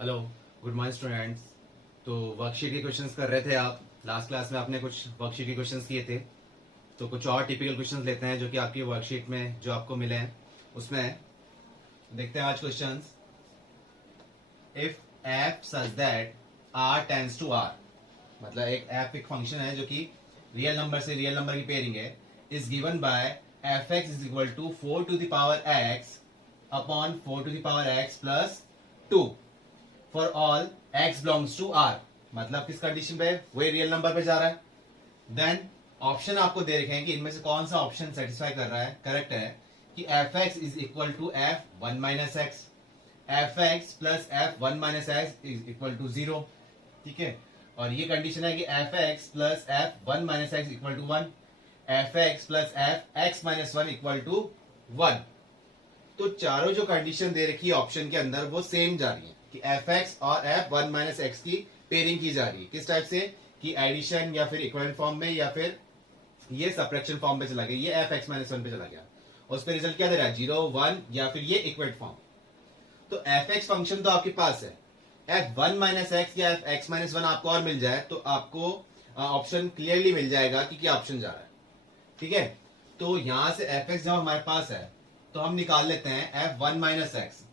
Hello, good morning students. तो worksheet के questions कर रहे थे आप। लास्ट क्लास में आपने कुछ वर्कशीट के क्वेश्चंस किए थे, तो कुछ और टिपिकल क्वेश्चंस लेते हैं जो कि आपकी वर्कशीट में जो आपको मिले हैं उसमें देखते हैं आज questions. If f such that R tends to R, मतलब एक फंक्शन है जो कि रियल नंबर से रियल नंबर की पेयरिंग है, is given by f x is equal to 4 to the power x upon 4 to the power x plus 2 for all x belongs to r। मतलब किस कंडीशन पे? वही रियल नंबर पे जा रहा है। देन ऑप्शन आपको दे रखे हैं कि इनमें से कौन सा ऑप्शन सेटिस्फाई कर रहा है, करेक्ट है कि f x is equal to f one minus x, f x plus f one minus x is equal to 0। ठीक है, और ये कंडीशन है कि f x plus f one minus x equal to 1, f x plus f x minus one equal to 1। तो चारों जो condition दे रखी है ऑप्शन के अंदर वो सेम जा रही है कि एफ एक्स और एफ वन माइनस एक्स की पेयरिंग की जा रही है। किस टाइप से? कि एडिशन या फिर इक्विवेलेंट फॉर्म में या फिर ये सबट्रैक्शन फॉर्म पे चला गया, ये एफ एक्स माइनस वन पे चला गया। उस पर रिजल्ट क्या दे रहा है? 0 1 या फिर ये इक्विवेलेंट फॉर्म। तो एफ एक्स फंक्शन तो आपके पास है, एफ वन माइनस एक्स या एफ एक्स माइनस वन आपको और मिल जाए तो आपको ऑप्शन क्लियरली मिल जाएगा कि क्या ऑप्शन जा रहा है। ठीक है, तो यहां से एफ एक्स जब हमारे पास है तो हम निकाल लेते हैं एफ वन माइनस एक्स।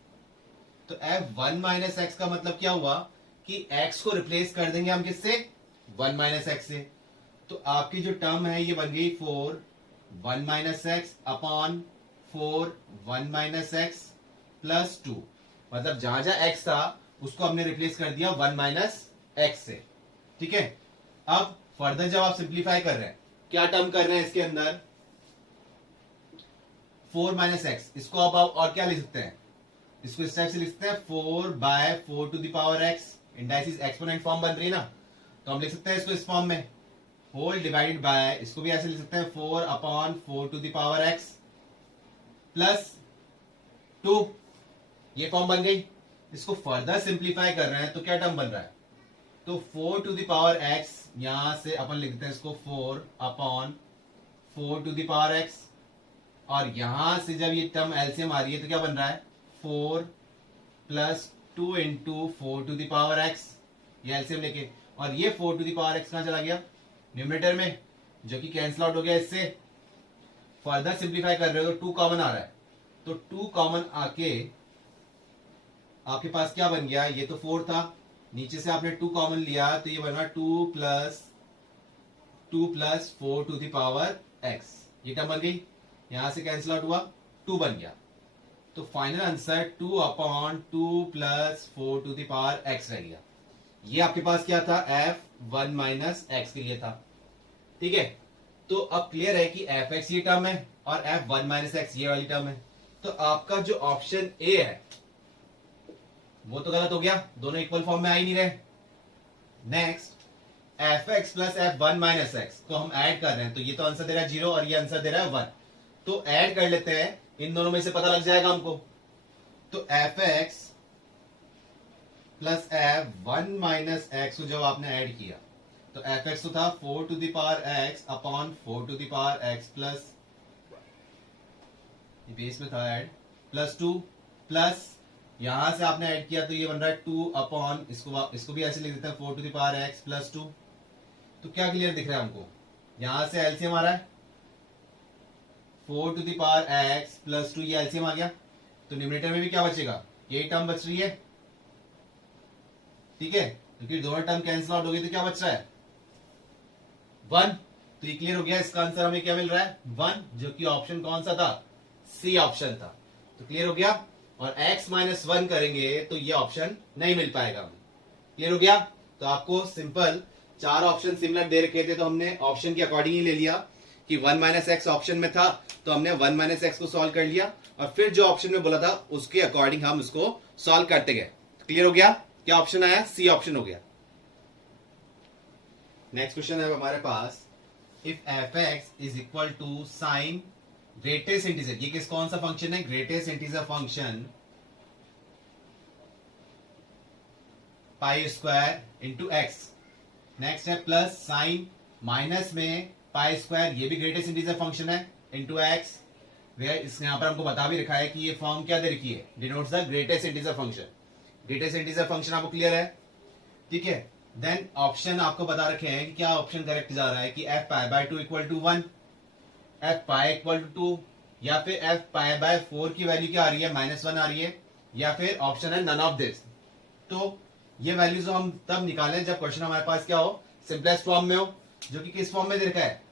तो एफ वन माइनस एक्स का मतलब क्या हुआ कि x को रिप्लेस कर देंगे हम किससे? वन माइनस एक्स से। तो आपकी जो टर्म है ये बन गई 4 one minus x upon 4 one minus x plus 2। मतलब जहां जहां x था उसको हमने रिप्लेस कर दिया वन माइनस एक्स से। ठीक है, अब फर्दर जब आप सिंप्लीफाई कर रहे हैं, क्या टर्म कर रहे हैं इसके अंदर? 4 माइनस एक्स, इसको अब आप और क्या लिख सकते हैं? इसको इस टाइप से लिखते हैं 4 by 4 to the power x। Indices exponent form बन रही है ना, तो हम लिख सकते हैं इसको इस फॉर्म में, होल डिवाइडेड बाय, इसको भी ऐसे लिख सकते हैं 4 upon 4 to the power x plus 2। ये फॉर्म बन गई। इसको फर्दर सिंप्लीफाई कर रहे हैं तो क्या टर्म बन रहा है? तो 4 टू द पावर x, यहां से अपन लिखते हैं इसको 4 upon 4 to the power x, और यहां से जब ये टर्म एलसीएम आ रही है तो क्या बन रहा है? 4 plus 2 into 4 to the power x, ये एलसीएम लेके, और ये 4 टू द पावर एक्स कहां चला गया? न्यूमरेटर में, जो कि कैंसिल आउट हो गया इससे। फर्दर सिंप्लीफाई कर रहे हो तो 2 कॉमन आ रहा है, तो 2 कॉमन आके आपके पास क्या बन गया? ये तो 4 था, नीचे से आपने 2 कॉमन लिया तो ये बना 2 plus 4 to the power x. ये टर्म बन गई, यहां से कैंसिल आउट हुआ, 2 बन गया। तो final answer 2 upon 2 plus 4 to the power x रह गया। ये आपके पास क्या था? एफ वन माइनस एक्स के लिए था। ठीक है, तो अब क्लियर है कि एफ एक्स ये टर्म है और एफ वन माइनस एक्स ये वाली टर्म है। तो आपका जो ऑप्शन ए है वो तो गलत हो गया, दोनों इक्वल फॉर्म में आ ही नहीं रहे। Next, F x plus f one minus x को हम ऐड कर रहे हैं, तो ये तो आंसर दे रहा है 0 और ये आंसर दे रहा है 1। तो ऐड कर लेते हैं, इन दोनों में से पता लग जाएगा हमको। तो f x plus f one minus x को जब आपने ऐड किया तो एफ एक्स तो था 4 to the power x upon 4 to the power x plus, base में था ऐड, प्लस 2, प्लस यहां से आपने ऐड किया तो ये बन रहा है 2 अपॉन, इसको भी ऐसे लिख देते हैं 4 to the power x plus 2। तो क्या क्लियर दिख रहा है हमको? यहां से एलसीएम आ रहा है 4 to the power x plus 2, ये एलसीएम आ गया, तो न्यूमरेटर में भी क्या बचेगा? यही टर्म बच रही है। ठीक है, क्योंकि दोनों टर्म कैंसिल आउट हो गई तो क्या बच रहा है? 1। तो ये क्लियर हो गया, इसका आंसर हमें क्या मिल रहा है? 1, जो कि ऑप्शन कौन सा था? सी ऑप्शन था। तो क्लियर हो गया, और x माइनस 1 करेंगे तो ये ऑप्शन नहीं मिल पाएगा हमें। क्लियर हो गया? तो आपको सिंपल 4 ऑप्शन सिमिलर दे रखे थे तो हमने ऑप्शन के अकॉर्डिंग ही ले लिया कि 1 माइनस एक्स ऑप्शन में था तो हमने 1 माइनस एक्स को सॉल्व कर लिया, और फिर जो ऑप्शन में बोला था उसके अकॉर्डिंग हम उसको सॉल्व करते गए। क्लियर हो गया? क्या ऑप्शन आया? सी ऑप्शन हो गया। नेक्स्ट क्वेश्चन है हमारे पास, if f x is equal to sine greatest integer, ये कौन सा फंक्शन है? Greatest integer function pi square into x. Next है प्लस साइन माइनस में पाई स्क्वायर, ये भी ग्रेटेस्ट इंटीजर फंक्शन है, इंटू एक्स। वेयर यहां पर हमको बता भी रखा है कि ये फॉर्म क्या दे रखी है? Denotes the greatest integer function. Greatest integer function आपको क्लियर है, ठीक है। देन ऑप्शन आपको बता रखे हैं कि क्या ऑप्शन करेक्ट जा रहा है कि f pi by 2 equal to 1, f pi equal to 2, या फिर एफ पाई बाय 4 की वैल्यू क्या आ रही है, -1 आ रही है, या फिर ऑप्शन है नन ऑफ दिस। तो ये वैल्यूज जो हम तब निकालें जब क्वेश्चन हमारे पास क्या हो, सिंपलेस्ट फॉर्म में हो, जो कि किस फॉर्म में दे रखा है,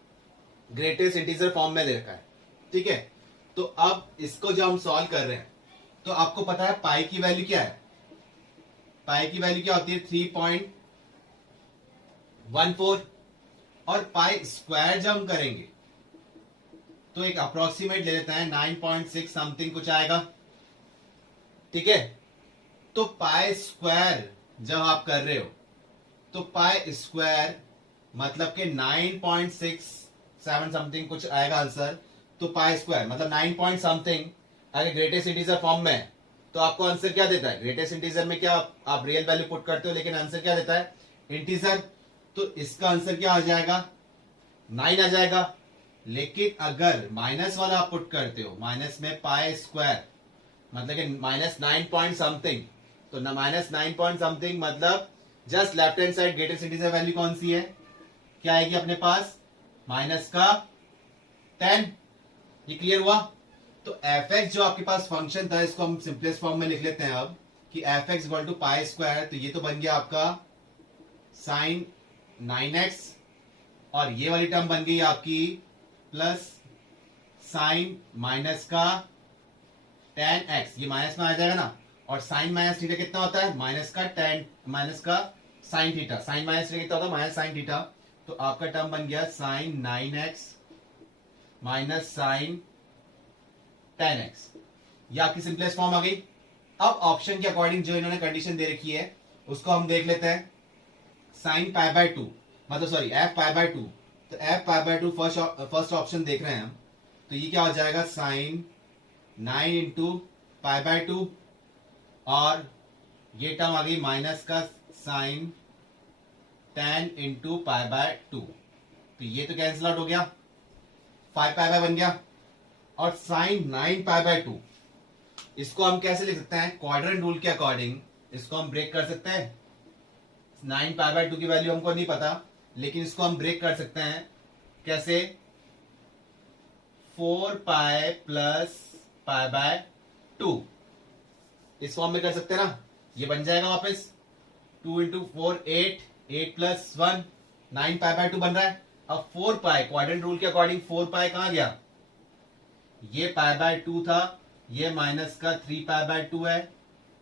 ग्रेटेस्ट इंटीजर फॉर्म में दे रखा है, ठीक है। तो अब इसको जब हम सॉल्व कर रहे हैं तो आपको पता है पाई की वैल्यू क्या है, पाई की वैल्यू क्या होती है 3.14, और पाई स्क्वायर जब हम करेंगे तो एक अप्रोक्सीमेट ले लेते हैं 9.6 समथिंग कुछ आएगा, ठीक है। तो पाई स्क्वायर जब आप कर रहे हो तो पाई स्क्वायर मतलब कि 9.67 समथिंग कुछ आएगा आंसर। तो पाई स्क्वायर मतलब 9 पॉइंट समथिंग अगर ग्रेटेस्ट इंटीजर फॉर्म में है तो आपको आंसर क्या देता है, ग्रेटेस्ट इंटीजर में क्या आप रियल वैल्यू पुट करते हो लेकिन आंसर क्या देता है, इंटीजर। तो इसका आंसर क्या आ जाएगा, 9 आ जाएगा। लेकिन अगर माइनस वाला आप पुट करते हो, माइनस में पाई स्क्वायर मतलब कि -9 पॉइंट समथिंग, तो -9 पॉइंट समथिंग मतलब just left hand side greatest integer value कौन सी है, क्या आएगी अपने पास, -10। ये क्लियर हुआ। तो एफ एक्स जो आपके पास फंक्शन था इसको हम सिंपलेस्ट फॉर्म में लिख लेते हैं अब कि f x equal to pi square. तो ये तो बन गया आपका साइन 9x, और ये वाली टर्म बन गई आपकी प्लस साइन माइनस का 10x, ये माइनस में आ जाएगा ना, और साइन माइनस थीटा कितना होता है, माइनस का 10 माइनस का sine theta, sine minus theta कितना होता है, माइनस साइन थीटा। तो आपका टर्म बन गया sign 9x minus sign 10x, ये आपकी सिंपलेस्ट फॉर्म आ गई। अब ऑप्शन के अकॉर्डिंग जो इन्होंने कंडीशन दे रखी है उसको हम देख लेते हैं। साइन पाई बाय 2 मतलब सॉरी एफ पाई बाय 2, तो F pi by 2 first option देख रहे हैं हम, तो ये क्या हो जाएगा साइन 9 इंटू पाई बाय 2, और ये टर्म आ गई माइनस का साइन 10 इंटू पाई बाय 2, तो ये तो कैंसिल आउट हो गया, 5 पाई बाय बन गया। और साइन 9 पाई बाय 2 इसको हम कैसे लिख सकते हैं, क्वाड्रेंट रूल के अकॉर्डिंग इसको हम ब्रेक कर सकते हैं। 9 पाई बाय 2 की वैल्यू हमको नहीं पता, लेकिन इसको हम ब्रेक कर सकते हैं कैसे, 4 पाई प्लस पाई बाय 2 इस फॉर्म में कर सकते हैं ना। ये बन जाएगा वापस 2 इंटू 4 8 प्लस 1 9 पाई बाय 2 बन रहा है। अब 4 पाई क्वाड्रेंट रूल के अकॉर्डिंग 4 पाई कहां गया, ये पाई बाय 2 था, ये माइनस का 3 पाई बाय 2 है,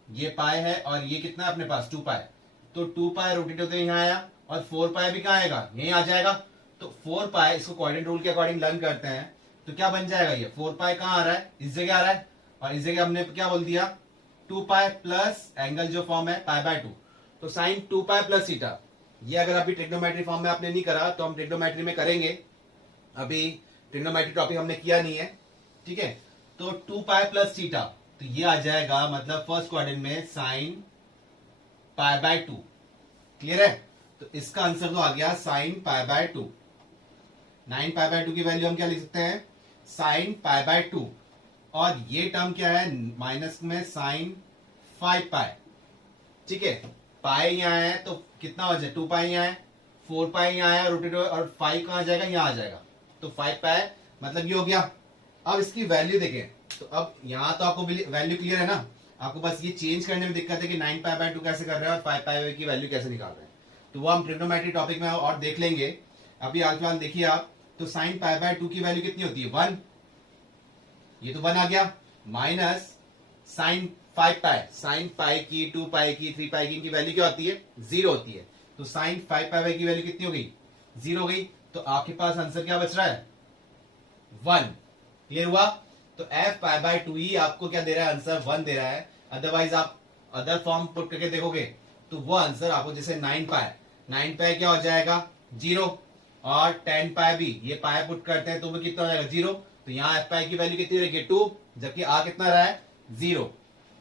ये पाई है, और ये कितना है अपने पास 2 पाई, तो 2 पाई रोटेट होते यहां आया, और 4 पाई भी कहां आएगा, यहीं आ जाएगा। तो 4 पाई इसको क्वाड्रेंट रूल के अकॉर्डिंग लर्न करते हैं तो क्या बन जाएगा, ये 4 पाई कहां आ रहा है, इस जगह आ रहा है, और इस जगह हमने क्या बोल दिया 2 पाई प्लस एंगल जो फॉर्म है पाई बाय 2, तो साइन 2 पाई प्लस थीटा। ये अगर अभी ट्रिग्नोमेट्री फॉर्म में आपने नहीं करा तो हम ट्रिग्नोमेट्री में करेंगे, अभी ट्रिग्नोमेट्री टॉपिक हमने किया नहीं है, ठीक है। तो 2 पाई प्लस थीटा, तो ये आ जाएगा मतलब फर्स्ट क्वाड्रेंट में साइन पाई बाय 2, क्लियर है। तो इसका आंसर तो आ गया sine pi by 2। 9 pi by 2 की वैल्यू हम क्या लिख सकते हैं, साइन पाई बाय 2, और ये टर्म क्या है माइनस में साइन 5 पाई, ठीक है। पाई यहां है तो कितना हो जाए 2 पाई यहां है, 4 पाई यहां है रोटेट, और 5 कहां जाएगा, यहां आ जाएगा, तो 5 पाई मतलब ये हो गया। अब इसकी वैल्यू देखें, तो अब यहां तो आपको वैल्यू क्लियर है ना, आपको बस ये चेंज करने में दिक्कत है कि 9 पाई बाय 2 कैसे कर रहे हैं और 5 पाई की वैल्यू कैसे निकाल रहे हैं, तो वो हम ट्रिग्नोमेट्री टॉपिक में और देख लेंगे। अभी फिलहाल देखिए आप, तो साइन पाई बाय 2 की वैल्यू कितनी होती है 1, ये तो 1 आ गया, माइनस साइन 5 पाई, साइन पाई की 2 पाई की 3 पाई की इनकी वैल्यू क्या होती है 0 होती है, तो साइन 5 पाई की वैल्यू कितनी हो गई 0 हो गई। तो आपके पास आंसर क्या बच रहा है 1, क्लियर हुआ। तो एफ पाई बाय 2 ही आपको क्या दे रहा है, आंसर 1 दे रहा है। अदरवाइज आप अदर फॉर्म पुट करके देखोगे तो वो आंसर आपको जैसे 9 पाई क्या हो जाएगा 0, और 10 पाई भी ये पाई पुट करते हैं तो वो कितना हो जाएगा 0, तो यहाँ एफ पाई की वैल्यू कितनी रहेगी 2, जबकि आ कितना रहा है 0,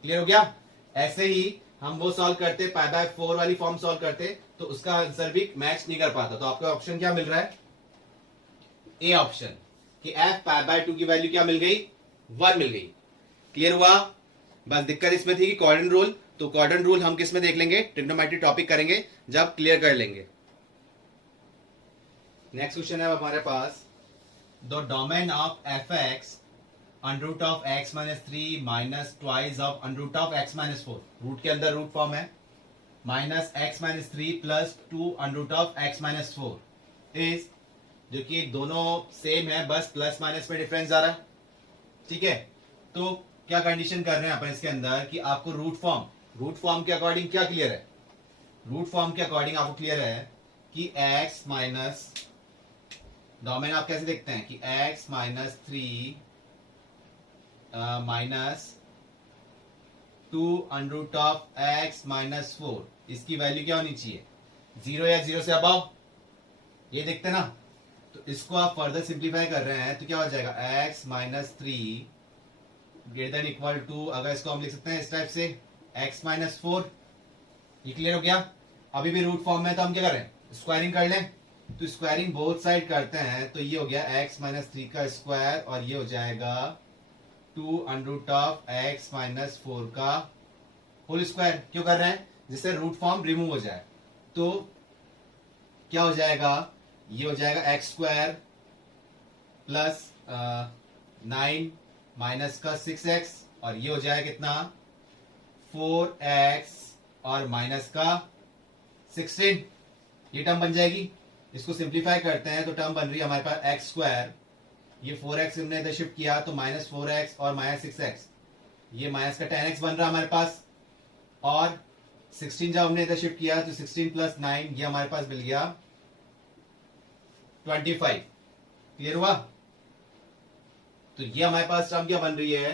क्लियर हो गया। ऐसे ही हम वो सॉल्व करते पाई बाय 4 वाली फॉर्म सॉल्व करते तो उसका आंसर भी मैच नहीं कर पाता। तो आपका ऑप्शन क्या मिल रहा है, ए ऑप्शन, कि एफ पाई बाय 2 की वैल्यू क्या मिल गई 1 मिल गई, क्लियर हुआ। बस दिक्कत इसमें थी कि क्वाड्रेंट रूल, तो क्वाड्रेंट रूल हम किस में देख लेंगे, ट्रिग्नोमेट्री टॉपिक करेंगे जब क्लियर कर लेंगे। नेक्स्ट क्वेश्चन है हमारे पास, the domain of f x under root of x minus 3 minus twice of under root of x minus 4, root के अंदर रूट फॉर्म है, minus x minus 3 plus 2 under root of x minus 4 is, जो कि दोनों same है, बस plus minus में difference आ रहा है, ठीक है। तो क्या कंडीशन कर रहे हैं अपन इसके अंदर कि आपको रूट फॉर्म के अकॉर्डिंग क्या क्लियर है, रूट फॉर्म के अकॉर्डिंग आपको क्लियर है कि x माइनस, डोमेन आप कैसे देखते हैं कि x minus 3 minus 2 under root of x minus 4, इसकी वैल्यू क्या होनी चाहिए, 0 या 0 से अबव, ये देखते ना। तो इसको आप फर्दर सिंप्लीफाई कर रहे हैं तो क्या हो जाएगा, x minus 3 greater than equal to, अगर इसको हम लिख सकते हैं इस टाइप से, x माइनस 4, ये क्लियर हो गया। अभी भी रूट फॉर्म में तो हम क्या कर रहे हैं, स्क्वायरिंग कर लें, तो स्क्वायरिंग बोथ साइड करते हैं, तो ये हो गया x माइनस 3 का स्क्वायर और ये हो जाएगा 2 under root of x minus 4 का होल स्क्वायर। क्यों कर रहे हैं, जिससे रूट फॉर्म रिमूव हो जाए। तो क्या हो जाएगा, ये हो जाएगा एक्स स्क्वायर प्लस 9 माइनस का 6x, और ये हो जाएगा कितना 4x और माइनस का 16, ये टर्म बन जाएगी। इसको सिंप्लीफाई करते हैं तो टर्म बन रही है हमारे पास एक्स स्क्वायर, ये 4x हमने इधर शिफ्ट किया तो माइनस 4x और माइनस 6x, ये माइनस का 10x बन रहा है हमारे पास, और 16 जब हमने इधर शिफ्ट किया तो 16 प्लस 9, ये हमारे पास मिल गया 25। क्लियर हुआ। तो ये हमारे पास टर्म क्या बन रही है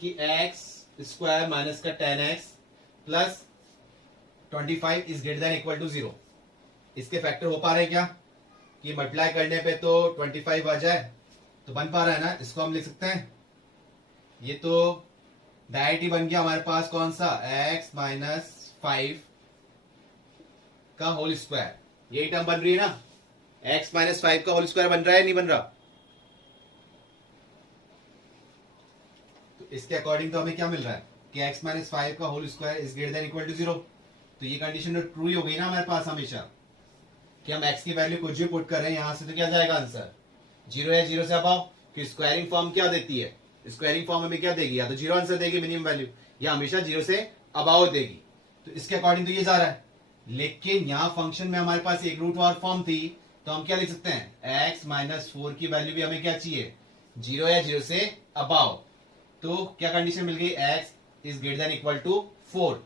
कि एक्स स्क्वायर माइनस का 10x plus 25 is greater than equal to 0। इसके फैक्टर हो पा रहे हैं क्या, कि मल्टीप्लाई करने पे तो 25 आ जाए, तो बन पा रहा है ना। इसको हम लिख सकते हैं, ये तो डायरेक्ट ही बन गया हमारे पास कौन सा, x माइनस 5 का होल स्क्वायर, यही टर्म बन रही है ना, x माइनस 5 का होल स्क्वायर बन रहा है नहीं बन रहा। तो इसके अकॉर्डिंग तो हमें क्या मिल रहा है कि x माइनस 5 का whole square is greater than equal to 0। तो ये कंडीशन तो ट्रू ही हो गई ना हमारे पास हमेशा, कि हम x की वैल्यू कुछ भी पुट कर रहे हैं यहां से, तो क्या जाएगा आंसर 0 या 0 से अबव। कि स्क्वायरिंग फॉर्म क्या देती है, स्क्वायरिंग फॉर्म हमें क्या देगी, या तो 0 आंसर देगी मिनिमम वैल्यू, या हमेशा 0 से अबव देगी। तो इसके अकॉर्डिंग तो ये जा रहा है। लेकिन यहाँ फंक्शन में हमारे पास एक रूट और फॉर्म थी, तो हम क्या लिख सकते हैं, x माइनस 4 की वैल्यू भी हमें क्या चाहिए, 0 या 0 से अबव। तो क्या कंडीशन मिल गई, x is greater than equal to 4।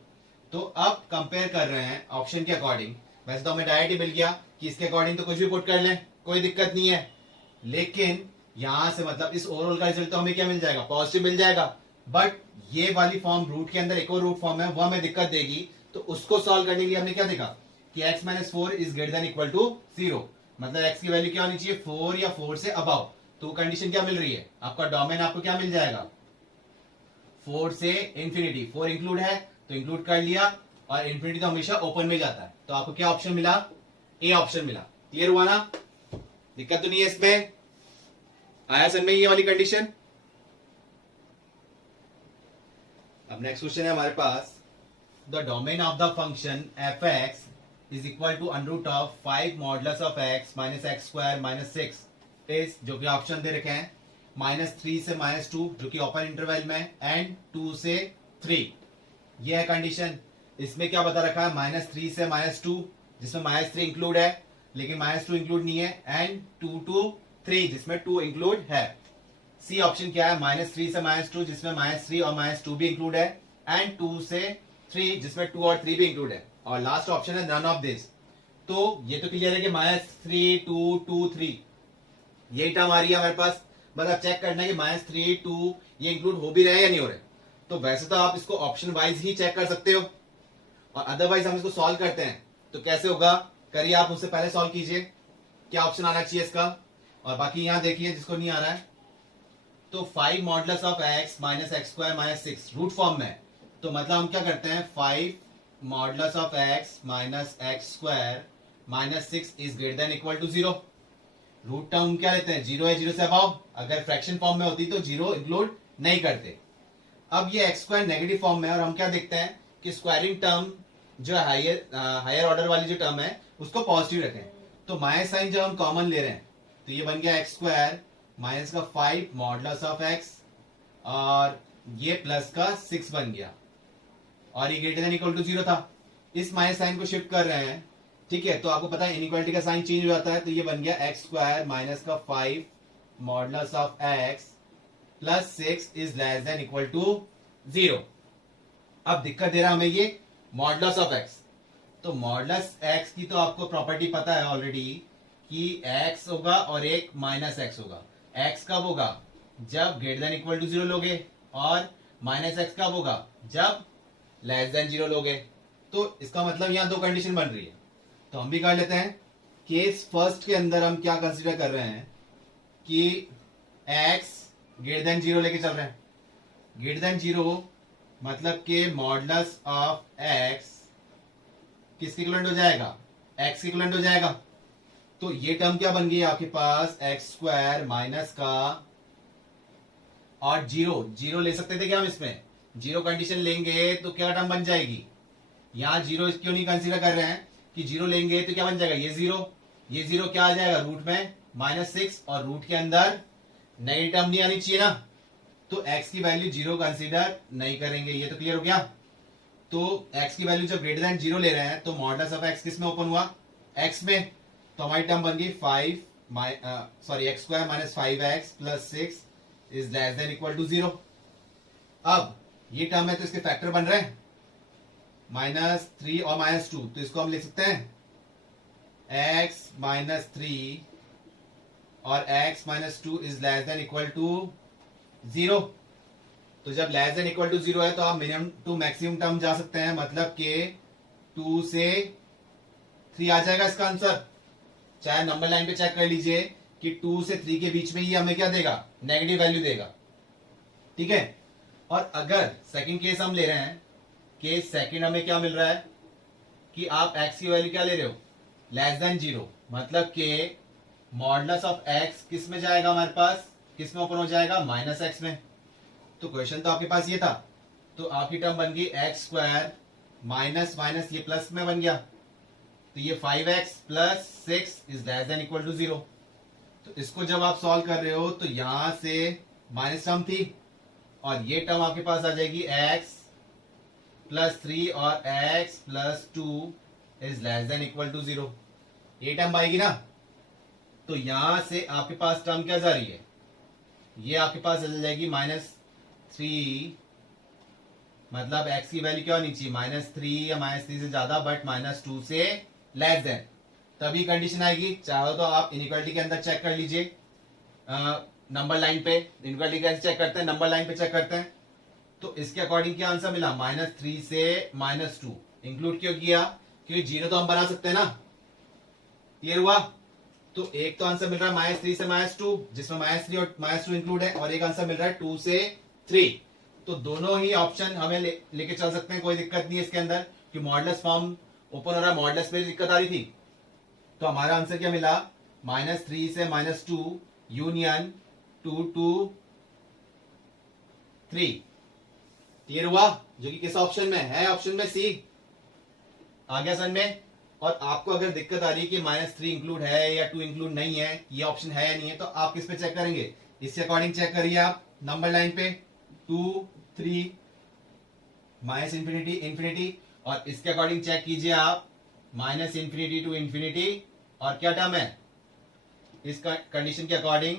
तो अब कंपेयर कर रहे हैं ऑप्शन के अकॉर्डिंग, वैसे तो हमें डायरेक्ट ही मिल गया कि इसके अकॉर्डिंग तो कुछ भी पुट कर लें, कोई दिक्कत नहीं है। लेकिन यहां से मतलब इस ओवरऑल का रिजल्ट तो हमें क्या मिल जाएगा, पॉजिटिव मिल जाएगा। बट ये वाली फॉर्म रूट के अंदर एक और रूट फॉर्म है, वो हमें दिक्कत देगी। तो उसको सॉल्व करने के लिए हमने क्या देखा कि x minus 4 is greater than equal to 0, मतलब x की वैल्यू क्या होनी चाहिए, 4 या 4 से अबव। तो कंडीशन क्या मिल रही है, आपका डोमेन आपको क्या मिल जाएगा, 4 से इंफिनिटी। 4 इंक्लूड है तो इंक्लूड कर लिया, और इंफिनिटी तो हमेशा ओपन में जाता है। तो आपको क्या ऑप्शन मिला, ए ऑप्शन मिला। क्लियर हुआ ना, दिक्कत तो नहीं है इसमें, आया समझ में ये वाली कंडीशन। अब नेक्स्ट क्वेश्चन है हमारे पास, the domain of the function f x is equal to under root of 5 modulus of x minus x square minus 6 is, जो कि ऑप्शन दे रखे हैं -3 से -2 जो कि ओपन इंटरवल में, एंड 2 से 3। ये है कंडीशन। इसमें क्या बता रखा है, -3 से -2 जिसमें -3 इंक्लूड है, लेकिन -2 इंक्लूड नहीं है, एंड 2 to 3 जिसमें 2 इंक्लूड है। सी ऑप्शन क्या है, -3 से -2 जिसमें -3 और -2 भी इंक्लूड है, एंड 2 से 3 जिसमें 2 और 3 भी इंक्लूड है, और लास्ट ऑप्शन है नन ऑफ दिस। तो ये तो क्लियर है कि -3 2 2 3 यही टर्म आ रही है हमारे पास। बस आप चेक करना है कि -3 2 ये इंक्लूड हो भी रहे या नहीं हो रहे। तो वैसे तो आप इसको ऑप्शन वाइज ही चेक कर सकते हो, और अदरवाइज हम इसको सॉल्व करते हैं तो कैसे होगा, करिए आप उससे पहले सॉल्व कीजिए क्या ऑप्शन आना चाहिए इसका। और बाकी यहां देखिए जिसको नहीं आ रहा है, तो 5 modulus of x minus x square minus 6 root form में, तो मतलब हम क्या करते हैं, 5 modulus of x minus x square minus 6 is greater than equal to 0। Root term क्या लेते हैं, 0 या 0 से अबव। अगर फ्रैक्शन फॉर्म में होती तो 0 इंक्लूड नहीं करते। अब ये एक्स स्क्वायर नेगेटिव फॉर्म में है और हम क्या देखते हैं कि स्क्वायरिंग टर्म जो हायर ऑर्डर वाली जो टर्म है उसको पॉजिटिव रखें। तो माइनस साइन जब हम कॉमन ले रहे हैं तो ये बन गया एक्स स्क्वायर माइनस का 5 मॉडुलस ऑफ एक्स और ये प्लस का 6 बन गया और ये ग्रेटर देन इक्वल टू 0 था। इस माइनस साइन को शिफ्ट कर रहे हैं, ठीक है, तो आपको पता है इनइक्वालिटी का साइन चेंज हो जाता है, तो ये बन गया एक्स स्क्वायर माइनस का 5 modulus of x plus 6 is less than equal to 0। अब दिक्कत दे रहा हमें ये मॉडुलस ऑफ एक्स। तो मॉडुलस एक्स की तो आपको प्रॉपर्टी पता है ऑलरेडी कि एक्स होगा और एक माइनस एक्स होगा। एक्स कब होगा जब ग्रेटर देन इक्वल टू 0 लोगे और माइनस एक्स कब होगा जब लेस देन 0 लोगे। तो इसका मतलब यहां दो कंडीशन बन रही है। तो हम भी कर लेते हैं। केस फर्स्ट के अंदर हम क्या कंसीडर कर रहे हैं कि x ग्रेटर देन 0 लेके चल रहे हैं। ग्रेटर देन 0 मतलब कि मॉडुलस ऑफ x किसके इक्विवेलेंट हो जाएगा, x के इक्विवेलेंट हो जाएगा। तो ये टर्म क्या बन गई आपके पास एक्स स्क्वायर माइनस का और 0 ले सकते थे क्या हम इसमें, 0 कंडीशन लेंगे तो क्या टर्म बन जाएगी। यहां 0 क्यों नहीं कंसीडर कर रहे हैं कि 0 लेंगे तो क्या बन जाएगा ये 0 क्या आ जाएगा रूट में -6 और रूट के अंदर नई टर्म नहीं आनी चाहिए ना, तो x की वैल्यू 0 कंसीडर नहीं करेंगे। ये तो क्लियर हो गया। तो x की वैल्यू जब ग्रेटर देन 0 ले रहे हैं तो मॉडुलस ऑफ x किस में ओपन हुआ, x में। तो हमारी टर्म बन गई x square minus 5x plus 6 is less than equal to 0। अब ये टर्म है तो इसके फैक्टर बन रहे हैं -3 और -2, तो इसको हम लिख सकते हैं x माइनस 3 और x minus 2 is less than equal to 0। तो जब लेस देन इक्वल टू 0 है तो आप मिनिमम टू मैक्सिमम टर्म जा सकते हैं, मतलब कि 2 से 3 आ जाएगा इसका आंसर। चाहे नंबर लाइन पे चेक कर लीजिए कि 2 से 3 के बीच में ये हमें क्या देगा, नेगेटिव वैल्यू देगा, ठीक है। और अगर सेकंड केस हम ले रहे हैं, केस सेकंड हमें क्या मिल रहा है कि आप x की वैल्यू क्या ले रहे हो, लेस देन 0, मतलब कि मॉडुलस ऑफ x किस में जाएगा, हमारे पास किस में ओपन हो जाएगा, -x में। तो क्वेश्चन तो आपके पास ये था, तो आपकी टर्म बन गई एक्स स्क्वायर माइनस माइनस ये प्लस में बन गया, तो ये 5x plus 6 is less than equal to 0। तो इसको जब आप सॉल्व कर रहे हो तो यहां से माइनस टर्म थी और ये टर्म आपके पास आ जाएगी x प्लस 3 और x plus 2 is less than equal to 0। ये टर्म आएगी ना, तो यहां से आपके पास टर्म क्या जा रही है, ये आपके पास चल जाएगी -3, मतलब x की वैल्यू क्या होनी चाहिए, -3 या -3 से ज्यादा बट -2 से लेस देन, तभी कंडीशन आएगी। चाहो तो आप इनइक्वालिटी के अंदर चेक कर लीजिए, नंबर लाइन पे इनइक्वालिटी कैसे चेक करते हैं, नंबर लाइन पे चेक करते हैं। तो इसके अकॉर्डिंग क्या आंसर मिला, -3 से -2 इंक्लूड क्यों किया, क्योंकि 0 तो हम बना सकते हैं ना, क्लियर हुआ। तो एक तो आंसर मिल रहा है -3 से -2 जिसमें -3 और -2 इंक्लूड है, और एक आंसर मिल रहा है 2 से 3। तो दोनों ही ऑप्शन हमें लेके चल सकते हैं, कोई दिक्कत नहीं है इसके अंदर कि मॉडुलस फॉर्म ओपन हो रहा है, मॉडुलस में दिक्कत आ रही थी। तो हमारा आंसर क्या मिला, -3 से -2 यूनियन 2 to 3, क्लियर हुआ, जो कि किस ऑप्शन में है, ऑप्शन में सी। आ गया समझ में। और आपको अगर दिक्कत आ रही है कि -3 इंक्लूड है या 2 इंक्लूड नहीं है, ये ऑप्शन है या नहीं है, तो आप किस पे चेक करेंगे, इसके अकॉर्डिंग चेक करिए आप नंबर लाइन पे 2 3 -इन्फिनिटी इन्फिनिटी, और इसके अकॉर्डिंग चेक कीजिए आप -इन्फिनिटी टू इन्फिनिटी, और क्या टर्म है इस कंडीशन के अकॉर्डिंग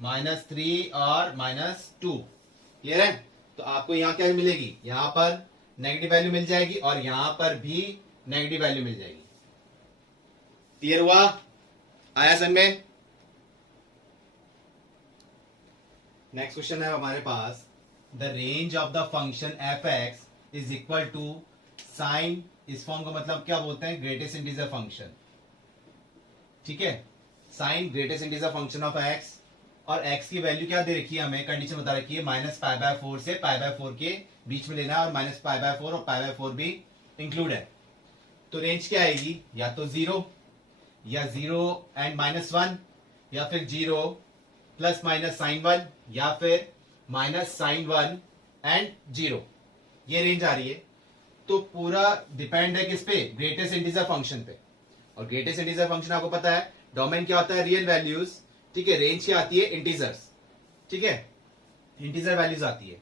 -3 और -2, क्लियर है। तो आपको यहां क्या मिलेगी, यहां पर नेगेटिव वैल्यू मिल जाएगी और यहां पर भी नेगेटिव वैल्यू मिल जाएगी, क्लियर हुआ, आया समझ में। नेक्स्ट क्वेश्चन है हमारे पास, the range of the function f(x) is equal to sine, इस फॉर्म का मतलब क्या बोलते हैं, ग्रेटेस्ट इंटीजर फंक्शन, ठीक है, sine greatest integer function of x, और x की वैल्यू क्या दे रखी है, हमें कंडीशन बता रखी है -π/4 से π/4 के बीच में लेना है, और -π/4 और π/4 भी इंक्लूड है। तो रेंज क्या आएगी, या तो 0 या 0 एंड -1, या फिर 0 प्लस माइनस साइन 1, या फिर -sin 1 एंड 0, ये रेंज आ रही है। तो पूरा डिपेंड है किस पे, ग्रेटेस्ट इंटीजर फंक्शन पे। और ग्रेटेस्ट इंटीजर फंक्शन आपको पता है डोमेन क्या होता है, रियल वैल्यूज, ठीक है। रेंज क्या आती है, इंटीजर्स, ठीक है, इंटीजर वैल्यूज आती है।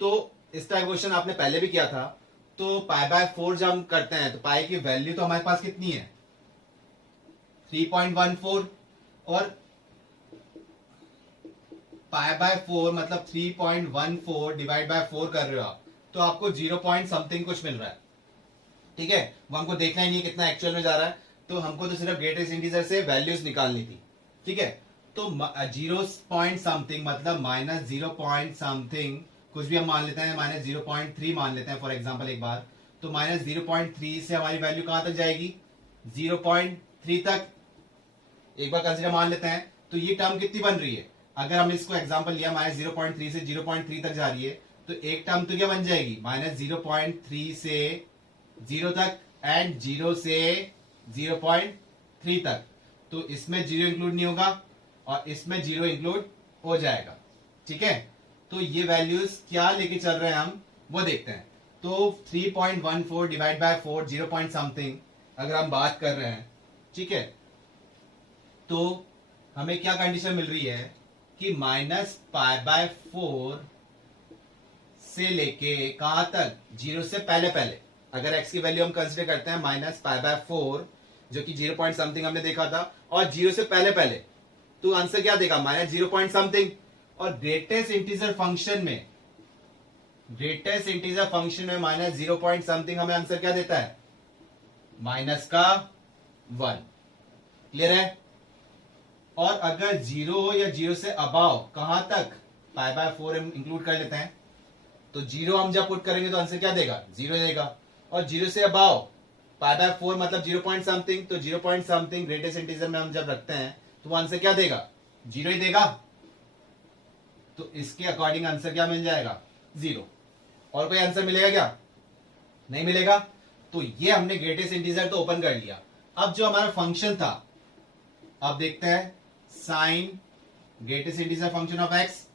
तो इस टाइप क्वेश्चन आपने पहले भी किया था। तो पाई बाय 4 जब हम करते हैं तो पाई की वैल्यू तो हमारे पास कितनी है, 3.14, और पाई बाय 4 मतलब 3.14 डिवाइड बाय 4 कर रहे हो आप, तो आपको 0 पॉइंट समथिंग कुछ मिल रहा है, ठीक है। वो हमको देखना ही नहीं है कितना एक्चुअल में जा रहा है, तो हमको तो सिर्फ ग्रेटेस्ट इंटीजर से वैल्यूज निकालनी थी, ठीक है। तो 0 पॉइंट समथिंग मतलब माइनस 0 पॉइंट समथिंग, कुछ भी हम मान लेते हैं, माइनस 0.3 मान लेते हैं फॉर एग्जांपल एक बार। तो माइनस 0.3 से हमारी वैल्यू कहां तक जाएगी, 0.3 तक, एक बार कंसीडर मान लेते हैं। तो ये टर्म कितनी बन रही है, अगर हम इसको एग्जांपल लिया माइनस 0.3 से 0.3 तक जा रही है, तो एक टर्म तो क्या बन जाएगी, माइनस 0.3 से 0 तक एंड 0 से 0.3 तक। तो इसमें 0 इंक्लूड नहीं होगा और इसमें 0 इंक्लूड हो जाएगा, ठीक है। तो ये वैल्यूज क्या लेके चल रहे हैं हम, वो देखते हैं। तो 3.14 डिवाइड बाय 4, 0 पॉइंट समथिंग अगर हम बात कर रहे हैं, ठीक है, तो हमें क्या कंडीशन मिल रही है कि माइनस पाई बाय 4 से लेके कहां तक, 0 से पहले पहले, अगर x की वैल्यू हम कंसीडर करते हैं माइनस पाई बाय 4 जो कि 0 पॉइंट समथिंग हमने देखा था, और 0 से पहले पहले, तो आंसर क्या देगा, माइनस 0 पॉइंट समथिंग। और ग्रेटेस्ट इंटीजर फंक्शन में, ग्रेटेस्ट इंटीजर फंक्शन में माइनस 0 पॉइंट समथिंग हमें आंसर क्या देता है, माइनस का 1, क्लियर है। और अगर 0 या 0 से अबाव कहां तक, पाई बाय 4 हम इंक्लूड कर लेते हैं, तो 0 हम जब पुट करेंगे तो आंसर क्या देगा, 0 देगा। और 0 से अबाव पाई बाय 4 मतलब 0 पॉइंट समथिंग, तो 0 पॉइंट समथिंग ग्रेटेस्ट इंटीजर में हम जब रखते हैं तो वो आंसर क्या देगा, 0 ही देगा। तो इसके अकॉर्डिंग आंसर क्या मिल जाएगा, 0। और कोई आंसर मिलेगा क्या, नहीं मिलेगा। तो ये हमने ग्रेटेस्ट इंटीजर तो ओपन कर लिया। अब जो हमारा फंक्शन था, अब देखते हैं sine greatest integer function of x.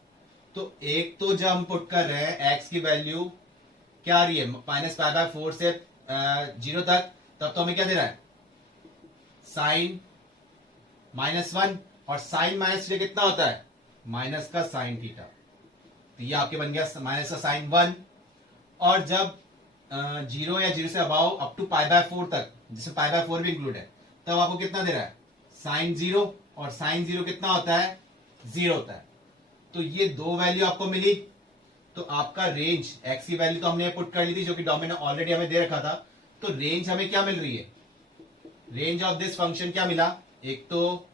तो एक तो जब हम पुट कर रहे हैं एक्स की वैल्यू क्या आ रही है, माइनस पाई बाय 4 से 0 तक, तब तो हमें क्या दे रहा है, साइन -1, और साइन माइनस थीटा कितना होता है, माइनस का साइन थीटा। तो ये आपके बन गया माइनस का साइन 1। और जब 0 या 0 से above up to pi by 4 तक, जिसमें पाई बाय 4 भी इंक्लूड है, तब आपको कितना दे रहा है, साइन 0, और साइन 0 कितना होता है, 0 होता है। तो ये दो वैल्यू आपको मिली। तो आपका रेंज, एक्स की वैल्यू तो हमने पुट कर ली थी जो कि डोमेन ऑलरेडी हमें दे रखा था। तो रेंज हमें क्या मिल रही है, रेंज ऑफ दिस फंक्शन क्या मिला, एक तो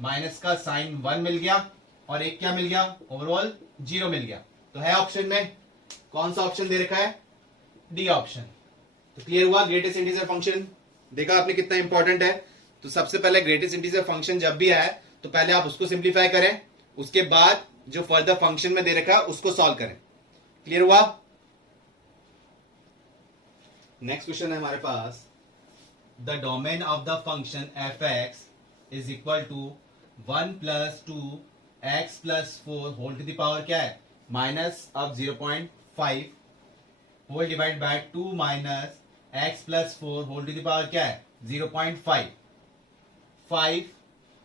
माइनस का साइन 1 मिल गया, और एक क्या मिल गया, ओवरऑल 0 मिल गया। तो है ऑप्शन में कौन सा ऑप्शन दे रखा है, डी ऑप्शन। तो क्लियर हुआ, ग्रेटेस्ट इंटीजर फंक्शन देखा आपने कितना इंपॉर्टेंट है। तो सबसे पहले ग्रेटेस्ट इंटीजर फंक्शन जब भी आए तो पहले आप उसको सिंप्लीफाई करें, उसके बाद जो फर्दर फंक्शन में दे रखा है उसको सॉल्व करें। क्लियर हुआ। नेक्स्ट क्वेश्चन है हमारे पास, the domain of the function f x is equal to 1 + 2x + 4 whole to the power क्या है, माइनस अब 0.5 whole divide by 2 - x + 4 whole to the power क्या है, 0.5, 5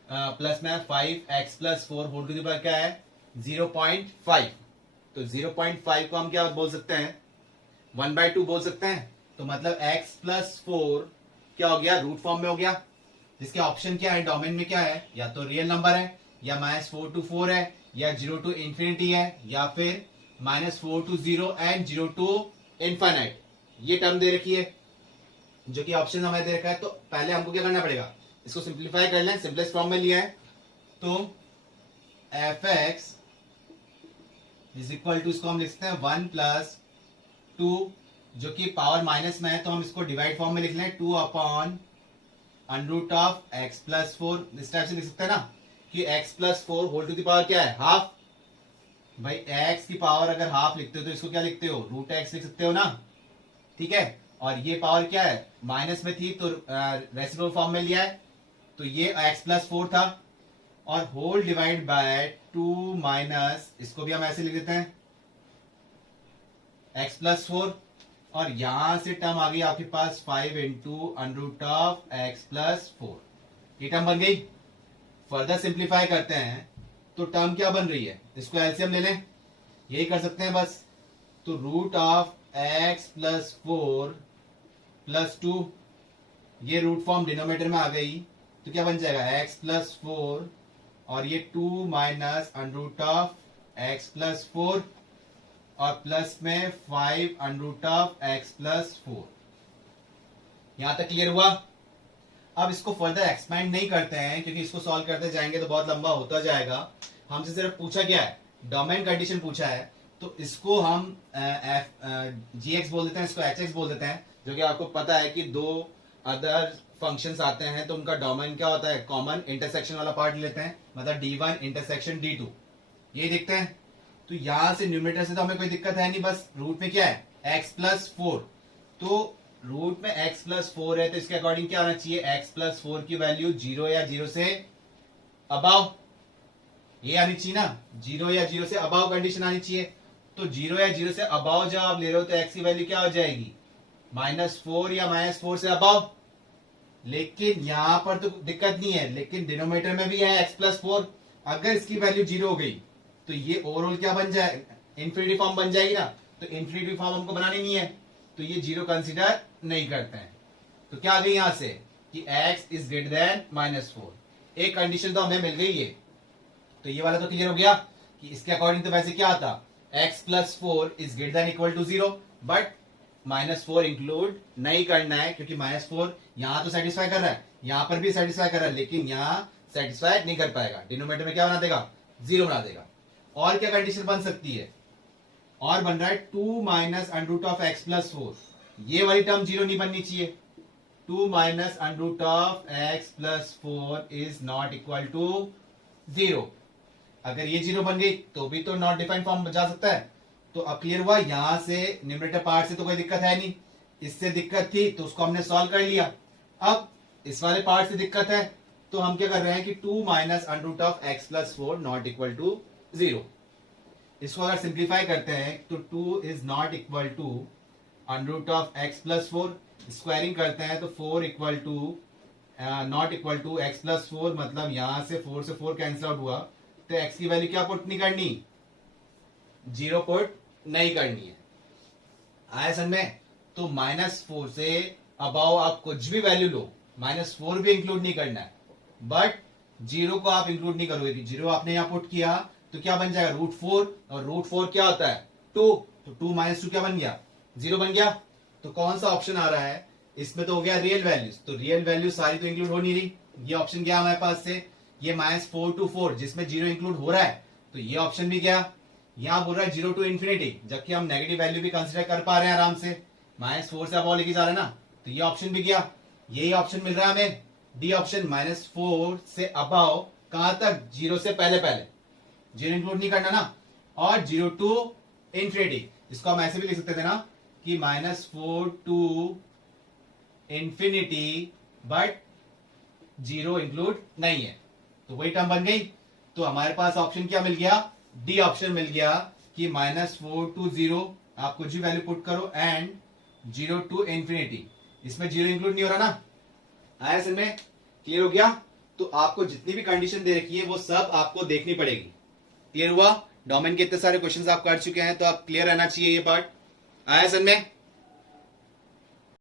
प्लस में 5x + 4 whole to the power क्या है, 0.5। तो 0.5 को हम क्या बोल सकते हैं, 1/2 बोल सकते हैं। तो मतलब x + 4 क्या हो गया, रूट फॉर्म में हो गया, जिसके ऑप्शन क्या है, डोमेन में क्या है, या तो रियल नंबर है, या -4 to 4 है, या 0 to infinity है, या फिर -4 to 0 एंड 0 to infinite। ये टर्म दे रखी है जो कि ऑप्शन हमें दे रखा है। तो पहले हमको क्या करना पड़ेगा, इसको सिंप्लीफाई कर लें, सिंपलेस्ट फॉर्म में लिया है। तो f x is equal to, इसको हम लिखते हैं 1 + 2, जो कि पावर माइनस में है तो हम इसको डिवाइड फॉर्म में लिख लें, 2/√x + 4। इस टाइप से लिख सकते हैं ना कि x + 4 whole to the power क्या है, हाफ। भाई x की पावर अगर हाफ लिखते हो तो इसको क्या लिखते हो, √x लिख सकते हो ना, ठीक है। और ये पावर क्या है, माइनस में थी तो रेसिप्रोकल फॉर्म में लिया है, तो ये x + 4 था। और होल डिवाइड बाय 2 - इसको भी हम ऐसे लिख देते हैं, एक्स प्लस 4 और यहां से टर्म आ गई आपके पास 5 into under root of x plus 4। ये टर्म बन गई। फर्दर सिंप्लीफाई करते हैं तो टर्म क्या बन रही है, इसको एलसीएम ले लें, यही कर सकते हैं बस। तो root of x plus 4 plus 2, ये रूट फॉर्म डिनोमिनेटर में आ गई तो क्या बन जाएगा एक्स प्लस 4 और ये 2 minus under root of x plus 4 और प्लस में 5 under root of x plus 4। यहां तक क्लियर हुआ। अब इसको फर्दर एक्सपेंड नहीं करते हैं क्योंकि इसको सॉल्व करते जाएंगे तो बहुत लंबा होता जाएगा। हमसे सिर्फ पूछा क्या है, डोमेन कंडीशन पूछा है, तो इसको हम जी एक्स बोल देते हैं, इसको एच एक्स बोल देते हैं, जो कि आपको पता है कि दो अदर फंक्शंस आते हैं तो उनका डोमेन क्या होता है, कॉमन इंटरसेक्शन वाला पार्ट लेते हैं, मतलब D1 इंटरसेक्शन D2, ये देखते हैं। तो यहां से न्यूमरेटर से तो हमें कोई दिक्कत है नहीं, बस रूट में क्या है x प्लस 4, तो रूट में x प्लस 4 है तो इसके अकॉर्डिंग क्या होना चाहिए, x प्लस 4 की वैल्यू 0 या 0 से अबाव, ये आनी चाहिए ना, 0 या 0 से अबाव कंडीशन आनी चाहिए। तो 0 या 0 से अबाव जब आप ले रहे हो तो x की वैल्यू क्या हो जाएगी, -4 या -4 से अबाव। लेकिन यहां पर तो दिक्कत नहीं है, लेकिन डिनोमिनेटर में भी है x प्लस 4, अगर इसकी वैल्यू 0 हो गई तो ये ओवरऑल क्या बन जाए, इन्फिनिटी फॉर्म बन जाएगी ना, तो इन्फिनिटी फॉर्म हमको बनानी नहीं है तो ये 0 कंसीडर नहीं करते हैं। तो क्या आ गई यहां से कि x इज ग्रेटर देन -4, एक कंडीशन तो हमें मिल गई है। तो ये वाला तो क्लियर हो गया कि इसके अकॉर्डिंग तो वैसे क्या आता, x plus 4 is greater than equal to 0, but -4 include नहीं करना है क्योंकि -4 यहां तो सेटिस्फाई कर रहा है, यहां पर भी सेटिस्फाई कर रहा है, लेकिन यहां सेटिस्फाई नहीं कर पाएगा, डिनोमिनेटर में क्या बना देगा, 0 बना देगा। और क्या कंडीशन बन सकती है, और बन रहा है 2 minus under root of x plus 4, ये वाली टर्म 0 नहीं बननी चाहिए। 2 minus under root of x plus 4 is not equal to 0। अगर ये 0 बन गई तो भी तो नॉट डिफाइंड फॉर्म जा सकता है। तो अब क्लियर हुआ, यहां से न्यूमरेटर पार्ट से तो कोई दिक्कत है नहीं, इससे दिक्कत थी तो उसको हमने सॉल्व कर लिया। अब इस वाले पार्ट से दिक्कत है तो हम क्या कर रहे हैं कि 2 minus under root of x plus 4 not equal to 0। इसको अगर सिंप्लीफाई करते हैं तो 2 is not equal to under root of x plus 4, squaring करते हैं तो 4 equal to not equal to x plus 4, मतलब यहां से 4 से 4 कैंसिल आउट हुआ तो एक्स की वैल्यू क्या पुट नहीं करनी, 0 पुट नहीं करनी है। आया समझ में। तो -4 से अबाव आप कुछ भी वैल्यू लो, -4 भी इंक्लूड नहीं करना है, बट 0 को आप इंक्लूड नहीं करोगे। 0 आपने यहां पुट किया तो क्या बन जाएगा, √4, और √4 क्या होता है 2, तो 2 - 2 क्या बन गया, 0 बन गया। तो कौन सा ऑप्शन आ रहा है इसमें, तो हो गया रियल वैल्यूज, तो रियल वैल्यू सारी तो इंक्लूड हो नहीं रही, ये ऑप्शन गया हमारे पास से। ये -4 to 4 जिसमें 0 इंक्लूड हो रहा है तो ये ऑप्शन भी गया। यहां बोल रहा है 0 to इन्फिनिटी, जबकि हम नेगेटिव वैल्यू भी कंसिडर कर पा रहे हैं आराम से, -4 से अबव लेके जा रहे हैं ना, तो ये ऑप्शन भी गया। यही ऑप्शन मिल रहा है हमें, डी ऑप्शन, -4 से अबव, कहां तक, 0 से पहले पहले, 0 इंक्लूड नहीं करना ना, और 0 to इन्फिनिटी, इसको हम ऐसे भी लिख सकते थे ना कि -4 to इन्फिनिटी बट 0 इंक्लूड नहीं है, तो वही टर्म बन गई। तो हमारे पास ऑप्शन क्या मिल गया, डी ऑप्शन मिल गया कि -4 to 0, आप कुछ भी वैल्यू पुट करो, एंड 0 to इन्फिनिटी, इसमें 0 इंक्लूड नहीं हो रहा ना। आया समझ में, क्लियर हो गया। तो आपको जितनी भी कंडीशन दे रखी है वो सब आपको देखनी पड़ेगी। क्लियर हुआ, डोमेन के इतने सारे क्वेश्चंस आप कर चुके हैं तो आप क्लियर रहना चाहिए ये पार्ट। आया समझ में।